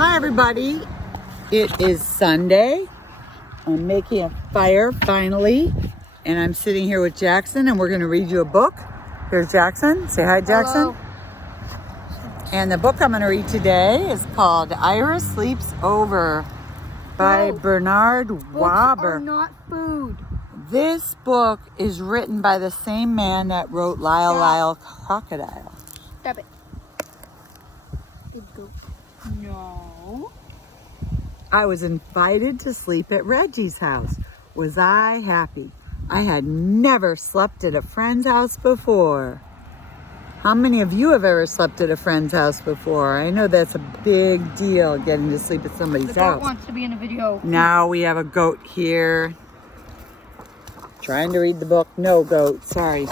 Hi everybody, it is Sunday. I'm making a fire finally, and I'm sitting here with Jackson, and we're going to read you a book. Here's Jackson. Say hi, Jackson. Hello. And the book I'm going to read today is called Ira Sleeps Over by No. Bernard Books Waber. are not food. This book is written by the same man that wrote Lyle Stop. Lyle Crocodile. Stop it. Good goat. No. I was invited to sleep at Reggie's house. Was I happy? I had never slept at a friend's house before. How many of you have ever slept at a friend's house before? I know that's a big deal, getting to sleep at somebody's The goat house. wants to be in a video. Now we have a goat here. Trying to read the book. No goat, sorry.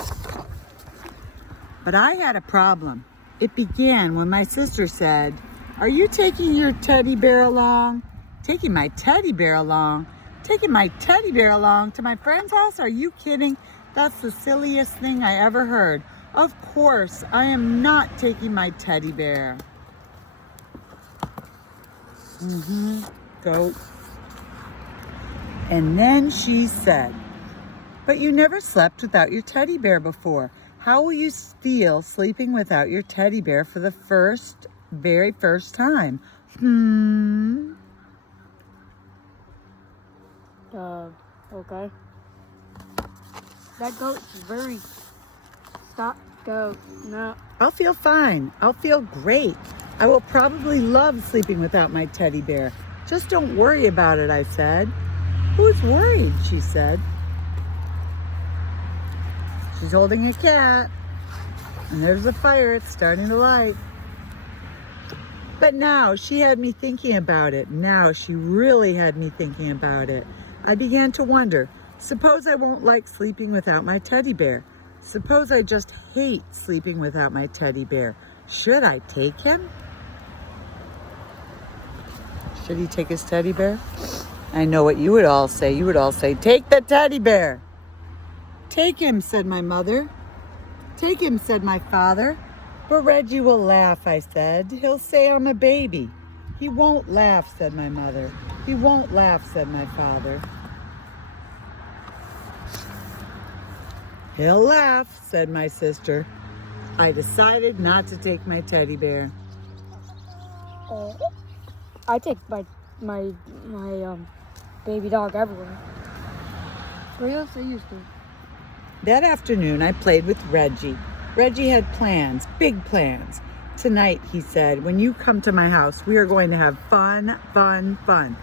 But I had a problem. It began when my sister said, "Are you taking your teddy bear along?" Taking my teddy bear along? Taking my teddy bear along to my friend's house? Are you kidding? That's the silliest thing I ever heard. Of course, I am not taking my teddy bear. Goat. And then she said, "But you never slept without your teddy bear before. How will you feel sleeping without your teddy bear for the very first time?" Okay. That goat's very... Stop, go. No. I'll feel fine. I'll feel great. I will probably love sleeping without my teddy bear. Just don't worry about it, I said. Who's worried? She said. She's holding a cat. And there's a fire. It's starting to light. But now she had me thinking about it. Now she really had me thinking about it. I began to wonder, suppose I won't like sleeping without my teddy bear. Suppose I just hate sleeping without my teddy bear. Should I take him? Should he take his teddy bear? I know what you would all say. You would all say, "Take the teddy bear." "Take him," said my mother. "Take him," said my father. "But Reggie will laugh," I said. "He'll say I'm a baby." "He won't laugh," said my mother. "He won't laugh," said my father. "He'll laugh," said my sister. I decided not to take my teddy bear. I take my baby dog everywhere. Where else I used to? That afternoon, I played with Reggie. Reggie had plans, big plans. "Tonight," he said, "when you come to my house, we are going to have fun, fun, fun.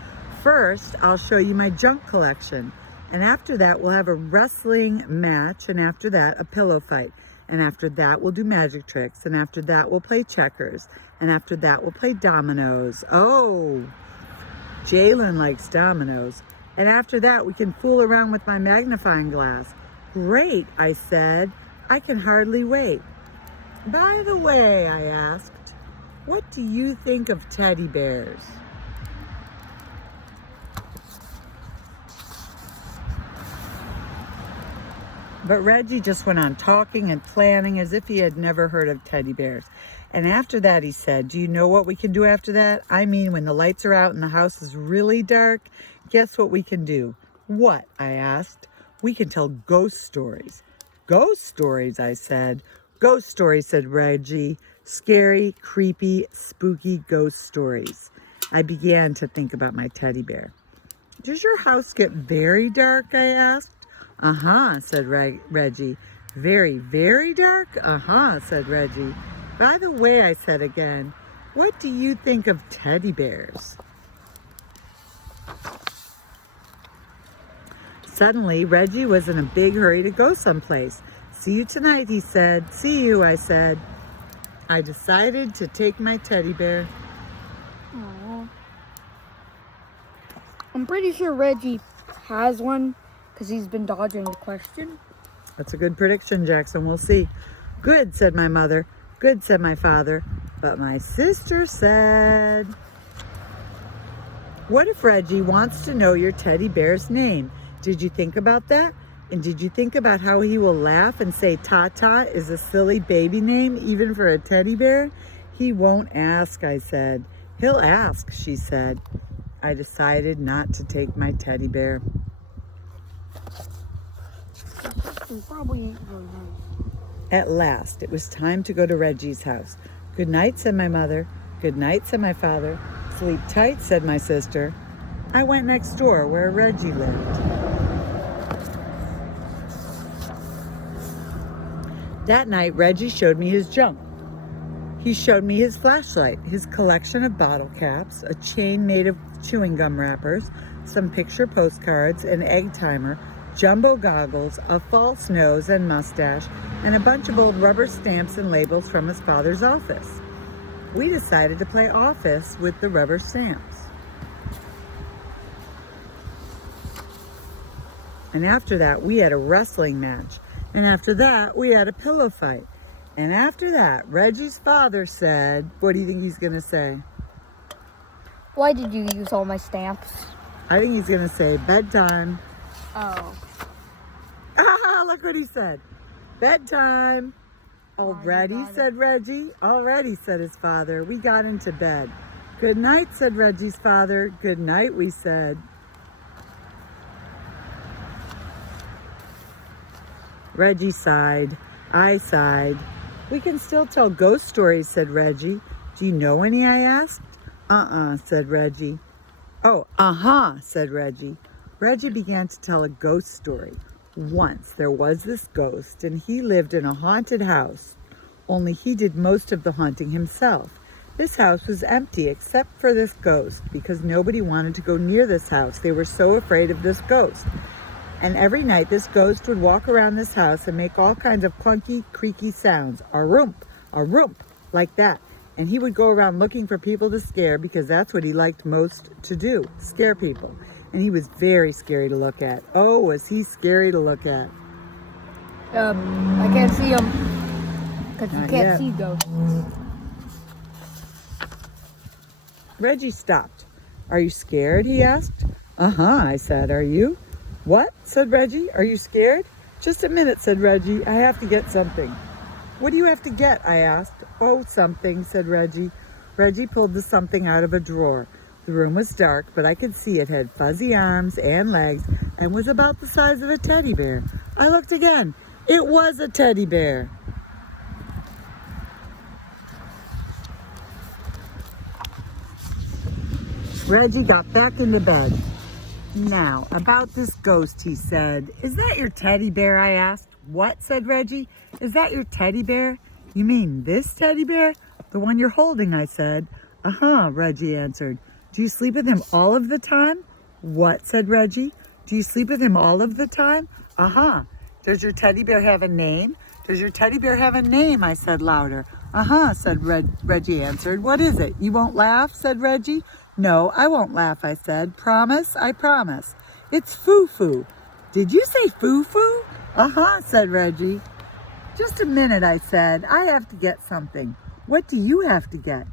First, I'll show you my junk collection. And after that, we'll have a wrestling match. And after that, a pillow fight. And after that, we'll do magic tricks. And after that, we'll play checkers. And after that, we'll play dominoes." Oh, Jalen likes dominoes. "And after that, we can fool around with my magnifying glass." "Great," I said. "I can hardly wait." "By the way," I asked, "what do you think of teddy bears?" But Reggie just went on talking and planning as if he had never heard of teddy bears. And after that, he said, "Do you know what we can do after that? I mean, when the lights are out and the house is really dark, guess what we can do?" "What?" I asked. "We can tell ghost stories." "Ghost stories?" I said. "Ghost stories," said Reggie. "Scary, creepy, spooky ghost stories." I began to think about my teddy bear. "Does your house get very dark?" I asked. "Uh-huh," said Reggie. "Very, very dark?" "Uh-huh," said Reggie. "By the way," I said again, "what do you think of teddy bears?" Suddenly, Reggie was in a big hurry to go someplace. "See you tonight," he said. "See you," I said. I decided to take my teddy bear. Aww. I'm pretty sure Reggie has one because he's been dodging the question. That's a good prediction, Jackson. We'll see. "Good," said my mother. "Good," said my father. But my sister said, "What if Reggie wants to know your teddy bear's name? Did you think about that? And did you think about how he will laugh and say Tata is a silly baby name even for a teddy bear?" "He won't ask," I said. He'll ask, she said. I decided not to take my teddy bear. Probably. At last, it was time to go to Reggie's house. Good night, said my mother. Good night, said my father. Sleep tight, said my sister. I went next door where Reggie lived. That night, Reggie showed me his junk. He showed me his flashlight, his collection of bottle caps, a chain made of chewing gum wrappers, some picture postcards, an egg timer, jumbo goggles, a false nose and mustache, and a bunch of old rubber stamps and labels from his father's office. We decided to play office with the rubber stamps. And after that, we had a wrestling match. And after that, we had a pillow fight. And after that, Reggie's father said, what do you think he's going to say? Why did you use all my stamps? I think he's going to say bedtime. Oh. Ah, look what he said. Bedtime. Already, said Reggie. Already, said his father. We got into bed. Good night, said Reggie's father. Good night, we said. Reggie sighed. I sighed. We can still tell ghost stories, said Reggie. Do you know any? I asked. Said Reggie. Oh, said Reggie. Reggie began to tell a ghost story. Once there was this ghost, and he lived in a haunted house, only he did most of the haunting himself. This house was empty except for this ghost, because nobody wanted to go near this house. They were so afraid of this ghost. And every night this ghost would walk around this house and make all kinds of clunky, creaky sounds. A roomp, like that. And he would go around looking for people to scare because that's what he liked most to do, scare people. And he was very scary to look at. Oh, was he scary to look at. I can't see him because you Not can't yet. see ghosts. Reggie stopped. Are you scared? He asked. I said. Are you? What? Said Reggie. Are you scared? Just a minute, said Reggie. I have to get something. What do you have to get? I asked. Oh, something, said Reggie. Reggie pulled the something out of a drawer. The room was dark, but I could see it had fuzzy arms and legs and was about the size of a teddy bear. I looked again. It was a teddy bear. Reggie got back into bed. Now, about this ghost, he said. Is that your teddy bear? I asked. What? Said Reggie. Is that your teddy bear? You mean this teddy bear? The one you're holding, I said. Reggie answered. Do you sleep with him all of the time? What? Said Reggie. Do you sleep with him all of the time? Does your teddy bear have a name? Does your teddy bear have a name? I said louder. Said Reggie answered. What is it? You won't laugh? Said Reggie. No, I won't laugh, I said. Promise? I promise. It's Foo-Foo. Did you say Foo-Foo? Said Reggie. Just a minute, I said. I have to get something. What do you have to get?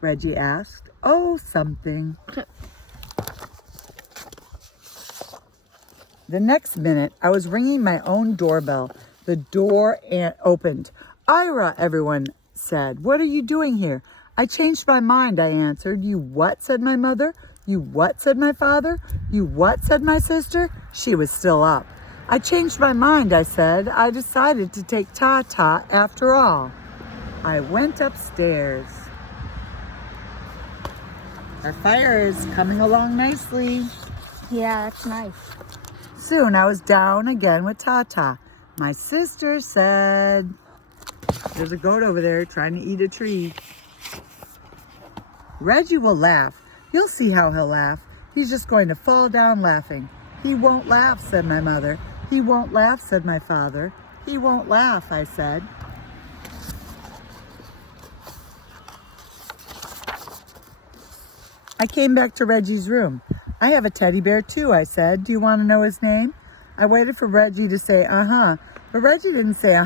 Reggie asked. Oh, something. The next minute, I was ringing my own doorbell. The door opened. Ira, everyone said. What are you doing here? I changed my mind, I answered. You what? Said my mother. You what? Said my father. You what? Said my sister. She was still up. I changed my mind, I said. I decided to take Ta-Ta after all. I went upstairs. Our fire is coming along nicely. Yeah, that's nice. Soon I was down again with Ta-Ta. My sister said, there's a goat over there trying to eat a tree. Reggie will laugh. You'll see how he'll laugh. He's just going to fall down laughing. He won't laugh, said my mother. He won't laugh, said my father. He won't laugh, I said. I came back to Reggie's room. I have a teddy bear too, I said. Do you want to know his name? I waited for Reggie to say, but Reggie didn't say,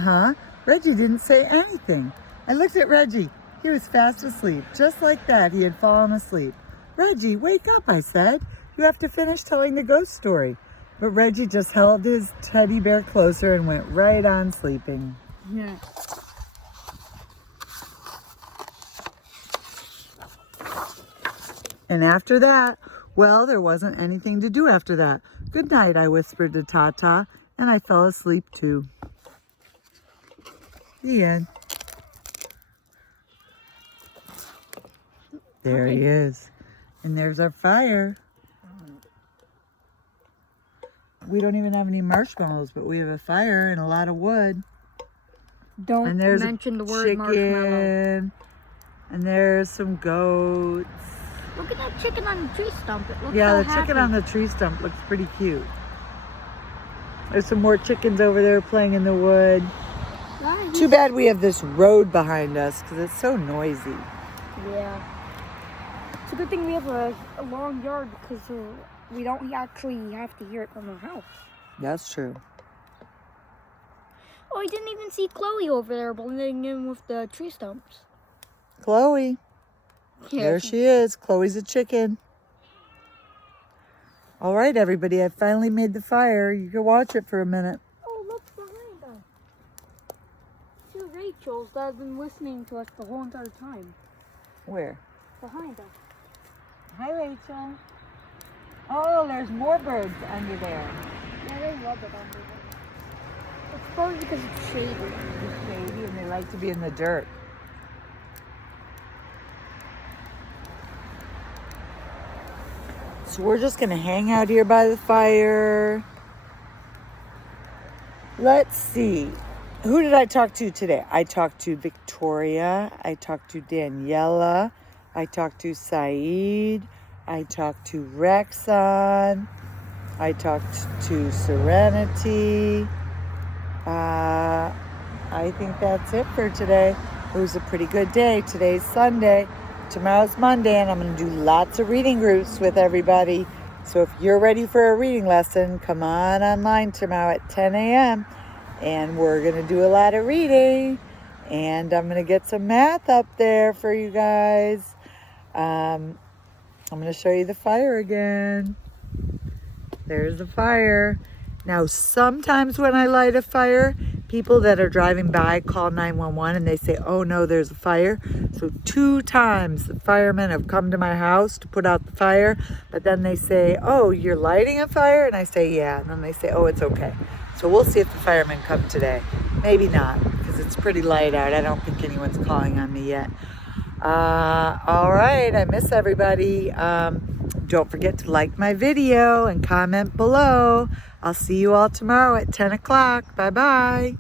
Reggie didn't say anything. I looked at Reggie. He was fast asleep. Just like that, he had fallen asleep. Reggie, wake up, I said. You have to finish telling the ghost story. But Reggie just held his teddy bear closer and went right on sleeping. Yeah. And after that, well, there wasn't anything to do after that. Good night, I whispered to Tata, and I fell asleep too. The end. There he is. And there's our fire. We don't even have any marshmallows, but we have a fire and a lot of wood. Don't And there's mention the word chicken, marshmallow. and there's some goats. Look at that chicken on the tree stump. It looks Yeah, so the happy. chicken on the tree stump looks pretty cute. There's some more chickens over there playing in the wood. Yeah, Too bad we have this road behind us because it's so noisy. Yeah. It's a good thing we have a long yard because we don't actually have to hear it from our house. That's true. Oh, I didn't even see Chloe over there blending in with the tree stumps. Chloe, there she is. Chloe's a chicken. All right, everybody, I finally made the fire. You can watch it for a minute. Oh, look behind us. Two Rachels that have been listening to us the whole entire time. Where? Behind us. Hi, Rachel. Oh, there's more birds under there. Yeah, they love it under there. It's probably because it's shady. It's shady and they like to be in the dirt. So we're just gonna hang out here by the fire. Let's see. Who did I talk to today? I talked to Victoria. I talked to Daniela. I talked to Saeed. I talked to Rexon. I talked to Serenity. I think that's it for today. It was a pretty good day. Today's Sunday. Tomorrow's Monday, and I'm going to do lots of reading groups with everybody. So if you're ready for a reading lesson, come on online tomorrow at 10 a.m. And we're going to do a lot of reading. And I'm going to get some math up there for you guys. I'm going to show you the fire again. There's the fire. Now, sometimes when I light a fire, people that are driving by call 911 and they say, oh no, there's a fire. So 2 times the firemen have come to my house to put out the fire, but then they say, oh, you're lighting a fire? And I say, yeah. And then they say, oh, it's okay. So we'll see if the firemen come today. Maybe not, because it's pretty light out. I don't think anyone's calling on me yet. All right, I miss everybody. Don't forget to like my video and comment below. I'll see you all tomorrow at 10 o'clock. Bye-bye.